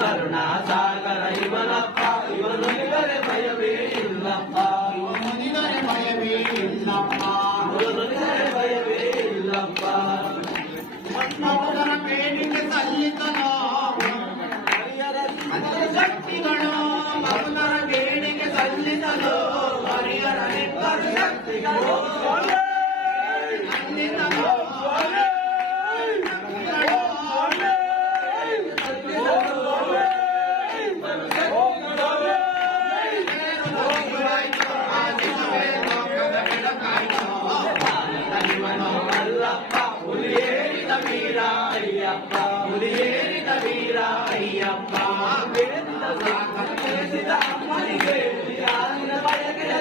ಕರುಣಾ ಸಾಗರ ಇವನಪ್ಪ ಇವನುಳಿದರೆ ಭಯವೇ ಇಲ್ಲಪ್ಪ ಇವನುಳಿದರೆ ಭಯವೇ ಇಲ್ಲಪ್ಪ ಇವನುಳಿದರೆ ಭಯವೇ ಇಲ್ಲಪ್ಪ ಮನ್ನವರ ಬೇಡಿಕೆ ಸಲ್ಲಿಸಲು ಶಕ್ತಿಗಳು ಮನ್ನರ ಬೇಡಿಕೆ ಸಲ್ಲಿಸಲು ಹರಿಯರ ಶಕ್ತಿಗಳು ಹುಲಿಯೇರಿದ ವೀರ ಅಯ್ಯಪ್ಪ ಹುಲಿಯೇರಿದ ವೀರ ಅಯ್ಯಪ್ಪ ಬೇಡಿದ ಸಾಕರಿಸಿದ ಅಮ್ಮನಿಗೆ ಯಾರಿನ ಬಯಕೆಯ